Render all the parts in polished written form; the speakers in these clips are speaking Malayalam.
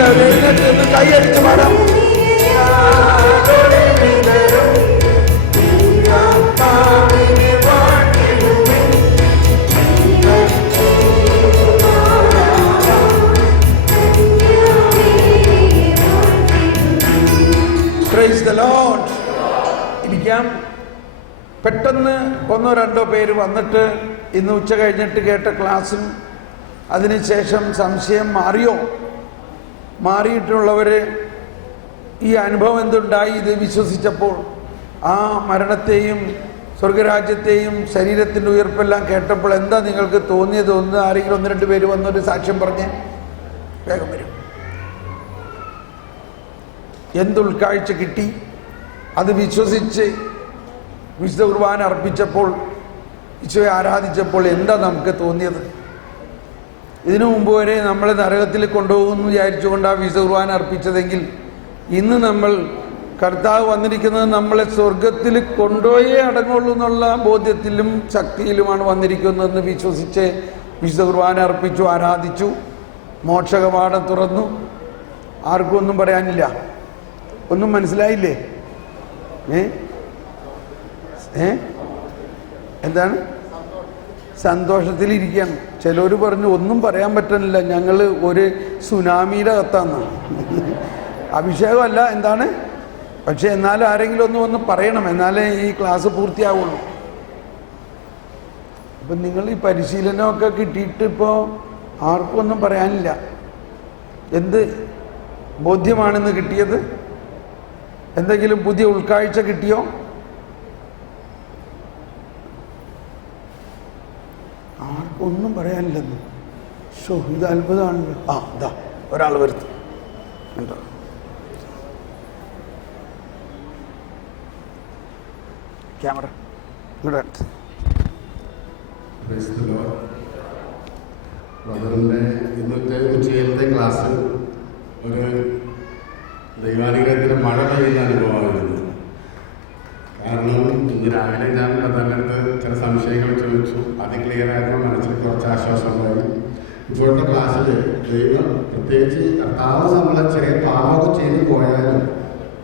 എല്ലാവരും എഴുന്നേറ്റ് നിന്ന് കൈയടിച്ച് പാടാം. Praise the Lord. ഇരിക്കാം. പെട്ടെന്ന് ഒന്നോ രണ്ടോ പേര് വന്നിട്ട് ഇന്ന് ഉച്ച കഴിഞ്ഞിട്ട് കേട്ട ക്ലാസ്സും അതിനുശേഷം സംശയം മാറിയിട്ടുള്ളവർ ഈ അനുഭവം എന്തുണ്ടായി ഇത് വിശ്വസിച്ചപ്പോൾ, ആ മരണത്തെയും സ്വർഗരാജ്യത്തെയും ശരീരത്തിൻ്റെ ഉയർപ്പെല്ലാം കേട്ടപ്പോൾ എന്താ നിങ്ങൾക്ക് തോന്നിയത്? ആരെങ്കിലും ഒന്ന് രണ്ട് പേര് വന്നൊരു സാക്ഷ്യം പറഞ്ഞേ, വേഗം വരും. എന്തുൾക്കാഴ്ച കിട്ടി? അത് വിശ്വസിച്ച് വിശുദ്ധ കുർബാന അർപ്പിച്ചപ്പോൾ, ഈശോയെ ആരാധിച്ചപ്പോൾ എന്താ നമുക്ക് തോന്നിയത്? ഇതിനു മുമ്പ് വരെ നമ്മൾ നരകത്തിൽ കൊണ്ടുപോകുമെന്ന് വിചാരിച്ചുകൊണ്ട് ആ വിശുദ്ധ കുർബാന അർപ്പിച്ചതെങ്കിൽ, ഇന്ന് നമ്മൾ കർത്താവ് വന്നിരിക്കുന്നത് നമ്മളെ സ്വർഗത്തിൽ കൊണ്ടുപോയേ അടങ്ങുള്ളൂ എന്നുള്ള ബോധ്യത്തിലും ശക്തിയിലുമാണ് വന്നിരിക്കുന്നതെന്ന് വിശ്വസിച്ച് വിശുദ്ധ കുർബാന അർപ്പിച്ചു, ആരാധിച്ചു. മോക്ഷകവാടം തുറന്നു. ആർക്കും ഒന്നും പറയാനില്ല. ഒന്നും മനസ്സിലായില്ലേ? എന്താണ്? സന്തോഷത്തിലിരിക്കുകയാണ്. ചിലർ പറഞ്ഞു ഒന്നും പറയാൻ പറ്റുന്നില്ല, ഞങ്ങൾ ഒരു സുനാമിയുടെ കത്താന്ന്. അഭിഷേകമല്ല, എന്താണ്? പക്ഷെ എന്നാലും ആരെങ്കിലും ഒന്ന് പറയണം, എന്നാലേ ഈ ക്ലാസ് പൂർത്തിയാവുള്ളൂ. അപ്പം നിങ്ങൾ ഈ പരിശീലനമൊക്കെ കിട്ടിയിട്ട് ഇപ്പോൾ ആർക്കും ഒന്നും പറയാനില്ല. എന്ത് ബോധ്യമാണെന്ന് കിട്ടിയത്? എന്തെങ്കിലും പുതിയ ഉൾക്കാഴ്ച കിട്ടിയോ? ആർക്കും ഒന്നും പറയാനില്ലെന്ന്. ഇത് അത്ഭുതമാണല്ലോ. ഇതാ ഒരാൾ വരുത്തും ഉണ്ടോ? ക്യാമറ ഇവിടെ അടുത്ത്. ഇന്നത്തെ ഉച്ചയിലത്തെ ക്ലാസ് ഒരു ദൈവാനുഗ്രഹത്തിന് മഴ പെയ്യുന്ന അനുഭവമായിരുന്നു. കാരണം ഇന്ന് രാവിലെ ഞാൻ പ്രധാനത്ത് ചില സംശയങ്ങൾ ചോദിച്ചു. അത് ക്ലിയർ ആയപ്പോൾ മനസ്സിൽ കുറച്ച് ആശ്വാസമുണ്ടായി. ഇപ്പോഴത്തെ ക്ലാസ്സിൽ ദൈവം പ്രത്യേകിച്ച് കർത്താവ് നമ്മളെ ചെറിയ പാപമൊക്കെ ചെയ്തു പോയാലും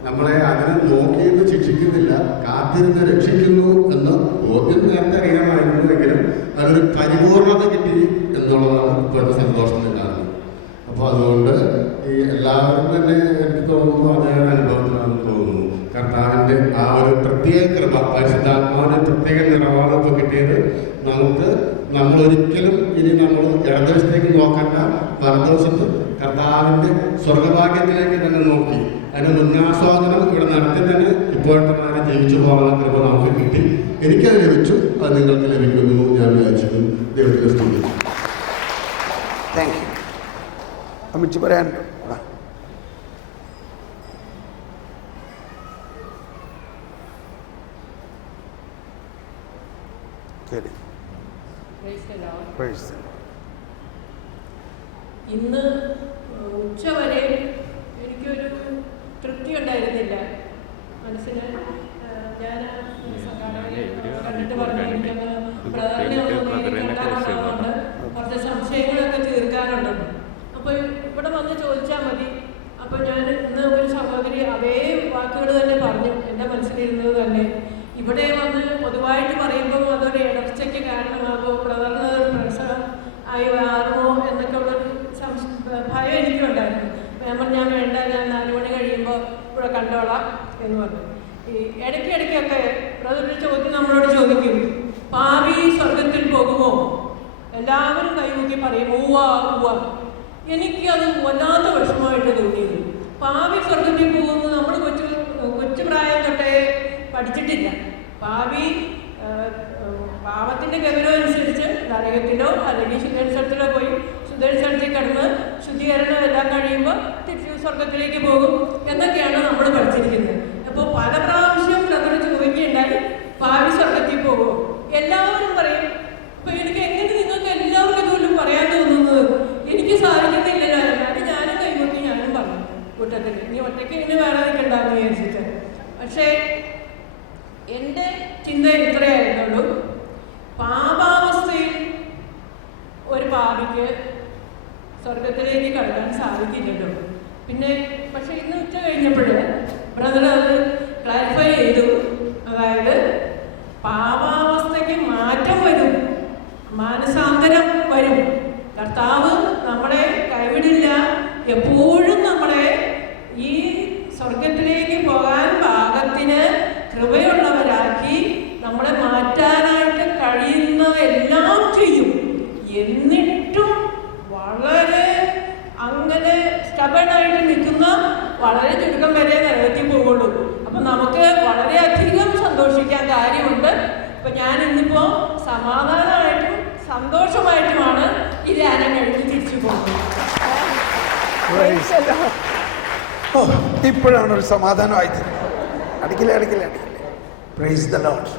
നമ്മളെ അതിനെ നോക്കിയെന്ന് ശിക്ഷിക്കുന്നില്ല, കാത്തിരുന്ന് രക്ഷിക്കുന്നു എന്ന് ബോധ്യം നേരത്തെ അറിയാമായിരുന്നുവെങ്കിലും അതൊരു പരിപൂർണത കിട്ടി എന്നുള്ളതാണ് ഇപ്പോഴത്തെ സന്തോഷം ഉണ്ടാകുന്നത്. അപ്പോൾ അതുകൊണ്ട് ഈ എല്ലാവരും തന്നെ എനിക്ക് തോന്നുന്നു അതേ അനുഭവത്തിലാണെന്ന് തോന്നുന്നു. കർത്താവിൻ്റെ ആ ഒരു പ്രത്യേക കൃപ, പരിശുദ്ധാത്മാവിൻ്റെ പ്രത്യേക നിറവാണ് കിട്ടിയത്. നമ്മളൊരിക്കലും ഇനി നമ്മൾ ഇടതുവശത്തേക്ക് നോക്കണ്ട, വലതുവശത്ത് കർത്താവിൻ്റെ സ്വർഗഭാഗ്യത്തിലേക്ക് തന്നെ നോക്കി അതിന് മുന്നാസ്വാദനം ഇവിടെ നടത്തി തന്നെ ഇപ്പോഴത്തെ കാലം ജീവിച്ചു പോകാനുള്ള കൃപ നമുക്ക് കിട്ടി. എനിക്കത് ലഭിച്ചു, അത് നിങ്ങൾക്ക് ലഭിക്കുന്നു ഞാൻ വിചാരിച്ചിരുന്നു. ദൈവത്തിൻ്റെ സ്തുതി. Thank you. അമ്മച്ചി പറയാനുണ്ടോ? ശരി. ഇന്ന് ഉച്ചവരെ എനിക്കൊരു തൃപ്തി ഉണ്ടായിരുന്നില്ല മനസ്സിന്. ഞാൻ കണ്ടിട്ട് പറഞ്ഞു എനിക്കത് പ്രധാനമാണെന്നുണ്ട്, കുറച്ച് സംശയങ്ങളൊക്കെ തീർക്കാനുണ്ടെന്ന്. അപ്പോൾ ഇവിടെ വന്ന് ചോദിച്ചാൽ മതി. അപ്പോൾ ഞാൻ ഇന്ന് ഒരു സഹോദരി അതേ വാക്കുകൾ തന്നെ പറഞ്ഞു, എൻ്റെ മനസ്സിലിരുന്നത് തന്നെ. ഇവിടെ വന്ന് പൊതുവായിട്ട് പറയുമ്പോൾ അതൊരു ഇടർച്ചയ്ക്ക് കാരണമാകുമോ, പ്രധാന പ്രശ്നം ആയി മാറുമോ എന്നൊക്കെ ഉള്ളൊരു ഭയം എനിക്കുണ്ടായിരുന്നു. ഞാൻ വേണ്ട, ഞാൻ 4 മണി കഴിയുമ്പോൾ ഇവിടെ കണ്ടോളാം എന്ന് പറഞ്ഞു. ഈ ഇടയ്ക്കൊക്കെ പ്രധാന ചോദ്യം നമ്മളോട് ചോദിക്കും, പാപി സ്വർഗത്തിൽ പോകുമോ? എല്ലാവരും കൈമുക്കി പറയും ഉവ്വ. എനിക്കത് വല്ലാത്ത വിഷമമായിട്ട് തോന്നിയത്. പാപി സ്വർഗത്തിൽ പോകുന്നു നമ്മൾ കൊച്ചു പ്രായം തൊട്ടേ പഠിച്ചിട്ടില്ല. പാപത്തിൻ്റെ ഗൗരവം അനുസരിച്ച് നരകത്തിലോ അല്ലെങ്കിൽ ശുദ്ധീകരണത്തിലോ പോയി ശുദ്ധീകരണത്തിൽ കിടന്ന് ശുദ്ധീകരണം എല്ലാം കഴിയുമ്പോൾ തിരിച്ചു സ്വർഗത്തിലേക്ക് പോകും എന്നൊക്കെയാണ് നമ്മൾ പഠിച്ചിരിക്കുന്നത്. അപ്പോൾ പല പ്രാവശ്യം ബ്രദർ ചോദിക്കുകയുണ്ടായി, പാപി സ്വർഗത്തിൽ പോകുമോ? എല്ലാവരും പറയും. അപ്പോൾ എനിക്ക് എങ്ങനെ നിങ്ങൾക്ക് എല്ലാവർക്കും ഇതുകൊണ്ടും പറയാൻ തോന്നുന്നത്? എനിക്ക് സാധിക്കുന്നില്ലല്ലോ. അത് ഞാനും കൈമുട്ടി ഞാനും പറഞ്ഞു കൂട്ടത്തിൽ. ഇനി ഒറ്റയ്ക്ക് ഇങ്ങനെ വേറെ നിൽക്കണ്ടെന്ന് വിചാരിച്ചിട്ട്. പക്ഷേ എൻ്റെ ചിന്ത ഇത്രയായിരുന്നുള്ളൂ, പാപാവസ്ഥയിൽ ഒരു പാപിക്ക് സ്വർഗത്തിലേക്ക് കടക്കാൻ സാധിക്കില്ലല്ലോ. പിന്നെ പക്ഷെ ഇന്ന് ഉച്ച കഴിഞ്ഞപ്പോൾ ബ്രദർ അത് ക്ലാരിഫൈ ചെയ്തു. അതായത് പാപാവസ്ഥയ്ക്ക് മാറ്റം വരും, മാനസാന്തരം വരും. കർത്താവ് നമ്മളെ കൈവിടില്ല, എപ്പോഴും നമ്മളെ ഈ സ്വർഗത്തിലേക്ക് പോകാൻ പാകത്തിന് കൃപയുള്ളവരാക്കി നമ്മളെ മാറ്റാനായിട്ട് കഴിയുന്നതെല്ലാം ചെയ്യും. എന്നിട്ടും വളരെ അങ്ങനെ സ്റ്റബണായിട്ട് നിൽക്കുന്ന വളരെ ചുരുക്കം വരെ നിറവേറ്റി പോകുള്ളൂ. അപ്പം നമുക്ക് വളരെയധികം സന്തോഷിക്കാൻ കാര്യമുണ്ട്. അപ്പം ഞാൻ ഇന്നിപ്പോൾ സമാധാനമായിട്ടും സന്തോഷമായിട്ടുമാണ് ഈ ധ്യാനം കഴിഞ്ഞ് തിരിച്ചു പോകുന്നത്. ഇപ്പോഴാണ് ഒരു സമാധാനമായി. അടിക്കില്ലേ. Praise the Lord.